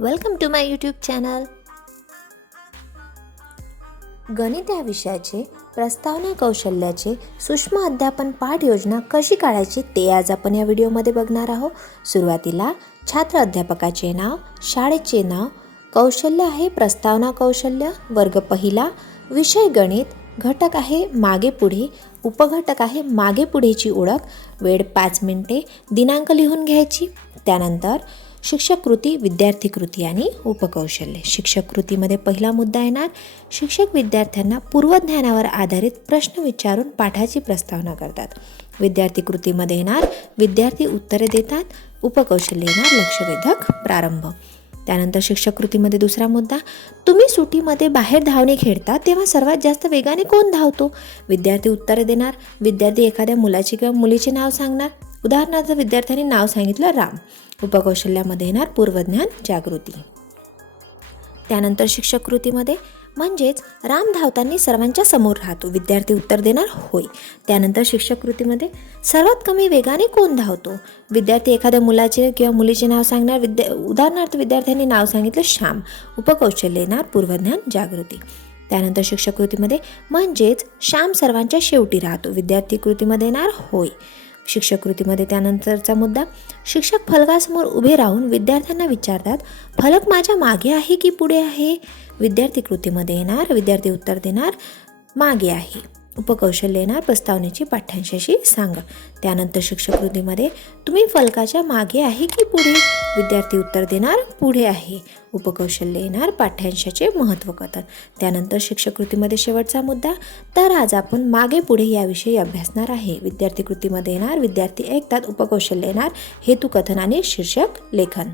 Welcome to my YouTube channel. गणित या विषयाचे प्रस्तावना कौशल्याचे सूक्ष्म अध्यापन पाठ योजना कशी काढायची ते आज आपण या व्हिडिओमध्ये बघणार आहोत. सुरुवातीला छात्र अध्यापकाचे नाव, शाळेचे नाव, कौशल्य आहे प्रस्तावना कौशल्य, वर्ग पहिला, विषय गणित, घटक आहे मागे पुढे, उपघटक आहे मागे पुढेची ओळख, वेळ 5 मिनिटे, दिनांक लिहून घ्यायची. त्यानंतर शिक्षक कृती, विद्यार्थी कृती आणि उपकौशल्य. शिक्षक कृतीमध्ये पहिला मुद्दा येणार, शिक्षक विद्यार्थ्यांना पूर्वज्ञानावर आधारित प्रश्न विचारून पाठाची प्रस्तावना करतात. विद्यार्थी कृतीमध्ये येणार, विद्यार्थी उत्तरे देतात. उपकौशल्य येणार, लक्षवेधक प्रारंभ. त्यानंतर शिक्षक कृतीमध्ये दुसरा मुद्दा, तुम्ही सुट्टीमध्ये बाहेर धावणे खेळता तेव्हा सर्वात जास्त वेगाने कोण धावतो? विद्यार्थी उत्तरे देणार. विद्यार्थी एखाद्या मुलाचे किंवा मुलीचे नाव सांगणार. उदाहरणार्थ विद्यार्थ्यांनी नाव सांगितलं राम. उपकौशल्यामध्ये येणार पूर्वज्ञान जागृती. त्यानंतर शिक्षक कृतीमध्ये म्हणजेच राम धावताना सर्वांच्या समोर राहतो. विद्यार्थी उत्तर देणार होय. त्यानंतर शिक्षक कृतीमध्ये सर्वात कमी वेगाने कोण धावतो? विद्यार्थी एखाद्या मुलाचे किंवा मुलीचे नाव सांगणार. उदाहरणार्थ विद्यार्थ्यांनी नाव सांगितलं श्याम. उपकौशल्य येणार पूर्वज्ञान जागृती. त्यानंतर शिक्षक कृतीमध्ये म्हणजेच श्याम सर्वांच्या शेवटी राहतो. विद्यार्थी कृतीमध्ये येणार होय. शिक्षक कृतीमध्ये त्यानंतरचा मुद्दा, शिक्षक फलकासमोर उभे राहून विद्यार्थ्यांना विचारतात, फलक माझ्या मागे आहे की पुढे आहे? विद्यार्थी कृतीमध्ये येणार, विद्यार्थी उत्तर देणार मागे आहे. उपकौशल्य येणार प्रस्तावनेची पाठ्यांशाशी सांगा. त्यानंतर शिक्षक कृतीमध्ये तुम्ही फलकाच्या मागे आहे की पुढे? विद्यार्थी उत्तर देणार पुढे आहे. उपकौशल्य येणार पाठ्यांशाचे महत्त्वकथन. त्यानंतर शिक्षक कृतीमध्ये शेवटचा मुद्दा, तर आज आपण मागे पुढे याविषयी अभ्यासणार आहे. विद्यार्थी कृतीमध्ये येणार, विद्यार्थी ऐकतात. उपकौशल्य येणार हेतुकथन आणि शीर्षक लेखन.